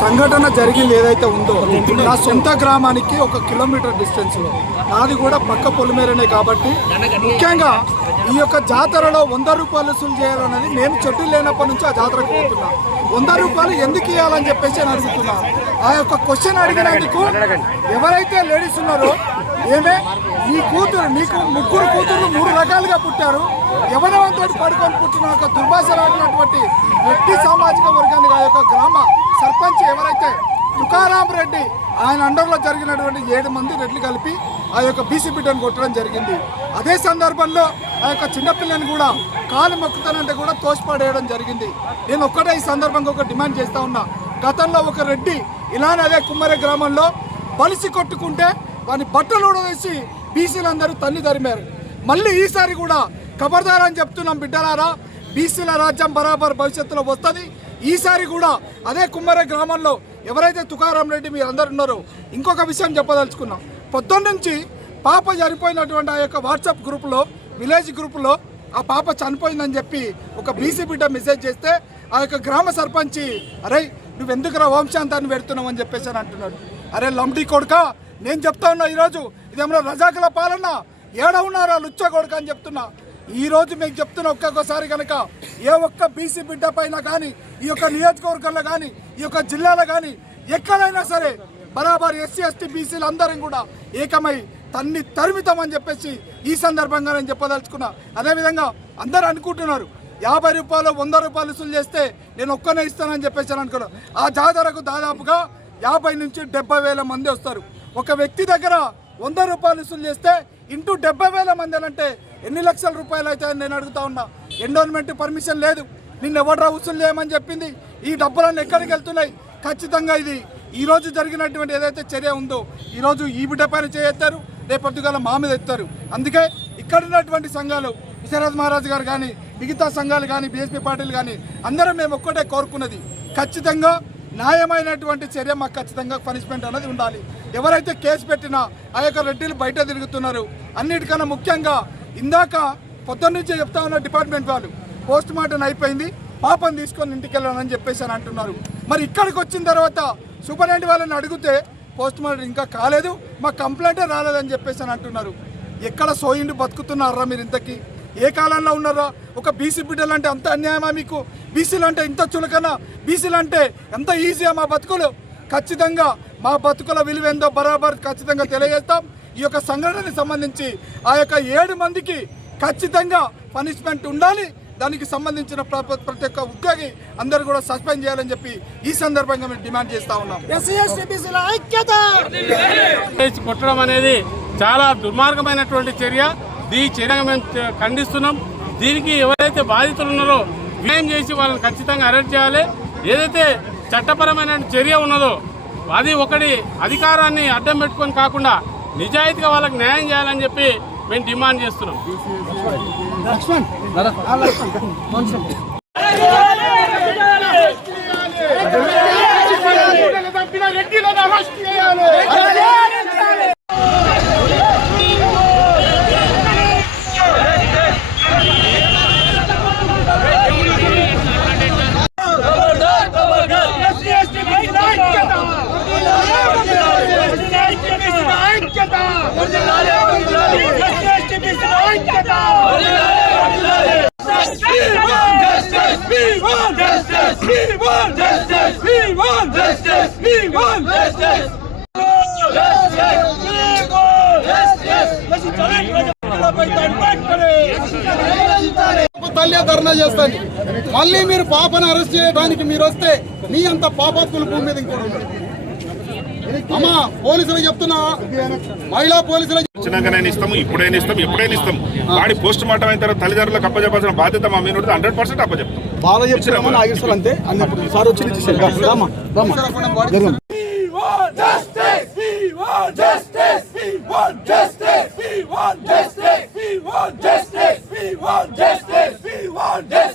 సంఘటన జరిగింది ఏదైతే ఉందో నా సొంత గ్రామానికి 1 కిలోమీటర్ డిస్టెన్స్లో, నాది కూడా పక్క పొలిమేరనే కాబట్టి ముఖ్యంగా ఈ యొక్క జాతరలో 100 రూపాయలు వసూలు చేయాలన్నది నేను చెట్టు లేనప్పటి నుంచి ఆ జాతరకు పోతున్నా. 100 రూపాయలు ఎందుకు ఇవ్వాలని చెప్పేసి నేను అడుగుతున్నా. ఆ యొక్క క్వశ్చన్ అడిగినందుకు ఎవరైతే లేడీస్ ఉన్నారో, ఏమే నీ కూతురు, నీకు 3 కూతురు 3 రకాలుగా పుట్టారు, ఎవరెవరితో పడుకొని పుట్టిన ఒక దుర్భాషలాడినటువంటి వ్యక్తి సామాజిక వర్గానికి ఆ యొక్క గ్రామ సర్పంచ్ ఎవరైతే తుకారాం రెడ్డి, ఆయన అండర్లో జరిగినటువంటి 7 మంది రెడ్లు కలిపి ఆ యొక్క బీసీ బిడ్డను కొట్టడం జరిగింది. అదే సందర్భంలో ఆ యొక్క చిన్నపిల్లని కూడా కాలు మొక్కుతానంటే కూడా తోసిపడేయడం జరిగింది. నేను ఒక్కటే ఈ సందర్భంగా ఒక డిమాండ్ చేస్తూ ఉన్నా. గతంలో ఒక రెడ్డి ఇలానే అదే కుమ్మరి గ్రామంలో బలిసి కొట్టుకుంటే వాని బట్టలు వేసి బీసీలందరూ తన్ని తరిమారు. మళ్ళీ ఈసారి కూడా ఖబర్దార్ అని చెప్తున్నాం బిడ్డలారా, బీసీల రాజ్యం బరాబర్ భవిష్యత్తులో వస్తుంది. ఈసారి కూడా అదే కుమ్మరి గ్రామంలో ఎవరైతే తుకారాం రెడ్డి మీరు అందరు ఉన్నారో, ఇంకొక విషయం చెప్పదలుచుకున్నాం. పొద్దున్నుంచి పాప చనిపోయినటువంటి ఆ యొక్క వాట్సాప్ గ్రూప్లో, విలేజ్ గ్రూప్లో ఆ పాప చనిపోయిందని చెప్పి ఒక బీసీ బిడ్డ మెసేజ్ చేస్తే ఆ యొక్క గ్రామ సర్పంచి, అరే నువ్వెందుకురా వంశాంతాన్ని పెడుతున్నావు అని చెప్పేసి అని అంటున్నాడు. అరే లంబడి కొడుక, నేను చెప్తా ఉన్నా ఈరోజు ఇదేమన్నా రజాకుల పాలన, ఏడ ఉన్నారా లుచ్చ కొడుక అని చెప్తున్నా. ఈరోజు మీకు చెప్తున్న ఒక్కొక్కసారి కనుక ఏ ఒక్క బీసీ బిడ్డ పైన కానీ, ఈ యొక్క నియోజకవర్గంలో కానీ, ఈ యొక్క జిల్లాలో కానీ ఎక్కడైనా సరే బరాబర్ ఎస్సీ ఎస్టీ బీసీలు అందరం కూడా ఏకమై తన్ని తరిమితామని చెప్పేసి ఈ సందర్భంగా నేను చెప్పదలుచుకున్నా. అదేవిధంగా అందరూ అనుకుంటున్నారు 50 రూపాయలు 100 రూపాయలు వసూలు చేస్తే నేను ఒక్కనే ఇస్తానని చెప్పేసి అనుకున్నాను. ఆ జాతరకు దాదాపుగా 50 నుంచి 70,000 మంది వస్తారు. ఒక వ్యక్తి దగ్గర 100 రూపాయలు వసూలు చేస్తే ఇంటూ 70,000 మంది అంటే ఎన్ని లక్షల రూపాయలు అవుతాయని నేను అడుగుతా ఉన్నా. ఎండోన్మెంట్ పర్మిషన్ లేదు, నిన్ను ఎవడరా వసూలు చేయమని చెప్పింది, ఈ డబ్బులన్నీ ఎక్కడికి వెళ్తున్నాయి? ఖచ్చితంగా ఇది ఈరోజు జరిగినటువంటి ఏదైతే చర్య ఉందో, ఈరోజు ఈ బిడ్డ పైన చేయెత్తారు, రేపొద్దుగాల మా మీద ఎత్తారు. అందుకే ఇక్కడ ఉన్నటువంటి సంఘాలు, విశ్వనాథ్ మహారాజ్ గారు కానీ, మిగతా సంఘాలు కానీ, బీఎస్పీ పార్టీలు కానీ అందరం మేము ఒక్కటే కోరుకున్నది, ఖచ్చితంగా న్యాయమైనటువంటి చర్య మాకు ఖచ్చితంగా పనిష్మెంట్ అనేది ఉండాలి. ఎవరైతే కేసు పెట్టినా ఆ యొక్క రెడ్డిలు బయట తిరుగుతున్నారు. అన్నిటికన్నా ముఖ్యంగా ఇందాక పొద్దున్నుంచే చెప్తా ఉన్న డిపార్ట్మెంట్ వాళ్ళు పోస్ట్ మార్టం అయిపోయింది, పాపను తీసుకొని ఇంటికి వెళ్ళానని చెప్పేసి అని అంటున్నారు. మరి ఇక్కడికి వచ్చిన తర్వాత సూపరింటెండెంట్ వాళ్ళని అడిగితే పోస్ట్ మార్టం ఇంకా కాలేదు, మా కంప్లైంటే రాలేదని చెప్పేసి అని అంటున్నారు. ఎక్కడ సోయిండి బతుకుతున్నారా మీరు? ఇంతకీ ఏ కాలంలో ఉన్నారా? ఒక బీసీ బిడ్డలు అంటే అంత అన్యాయమా మీకు? బీసీలు అంటే ఇంత చులకనా? బీసీలు అంటే ఎంత ఈజీయా మా బతుకులు? ఖచ్చితంగా మా బతుకుల విలువేందో బరాబర్ ఖచ్చితంగా తెలియజేస్తాం. ఈ యొక్క సంఘటనకి సంబంధించి ఆ యొక్క 7 మందికి ఖచ్చితంగా పనిష్మెంట్ ఉండాలి. దానికి సంబంధించిన ప్రతి ఒక్క ఉద్యోగి అందరూ కూడా సస్పెండ్ చేయాలని చెప్పి ఈ సందర్భంగా మేము డిమాండ్ చేస్తా ఉన్నాం. కొట్టడం అనేది చాలా దుర్మార్గమైనటువంటి చర్య. ఈ చర్యగా మేము ఖండిస్తున్నాం. దీనికి ఎవరైతే బాధితులు ఉన్నారో న్యాయం చేసి వాళ్ళని ఖచ్చితంగా అరెస్ట్ చేయాలి. ఏదైతే చట్టపరమైన చర్య ఉన్నదో అది ఒకటి అధికారాన్ని అడ్డం పెట్టుకొని కాకుండా నిజాయితీగా వాళ్ళకి న్యాయం చేయాలని చెప్పి మేము డిమాండ్ చేస్తున్నాం. తల్లి ధర్నా చేస్తాను. మళ్ళీ మీరు పాపను అరెస్ట్ చేయడానికి మీరు వస్తే మీ అంత పాపత్తుల భూమి మీద ఇంకోటి అమ్మా పోలీసులు చెప్తున్నా, మహిళా పోలీసులు వచ్చినాకనైనా ఇస్తాము, ఇప్పుడైనా ఇస్తాం, ఎప్పుడైనా ఇస్తాం. వాడి పోస్ట్ మార్టం అయిన తర్వాత తల్లిదండ్రులకు అప్పచెప్పాల్సిన బాధ్యత మా మీద 100% అప్పచెప్తాం. బాగా చెప్తున్నామని ఆగిస్తారు అంతే అన్నప్పుడు సార్ వచ్చి justice.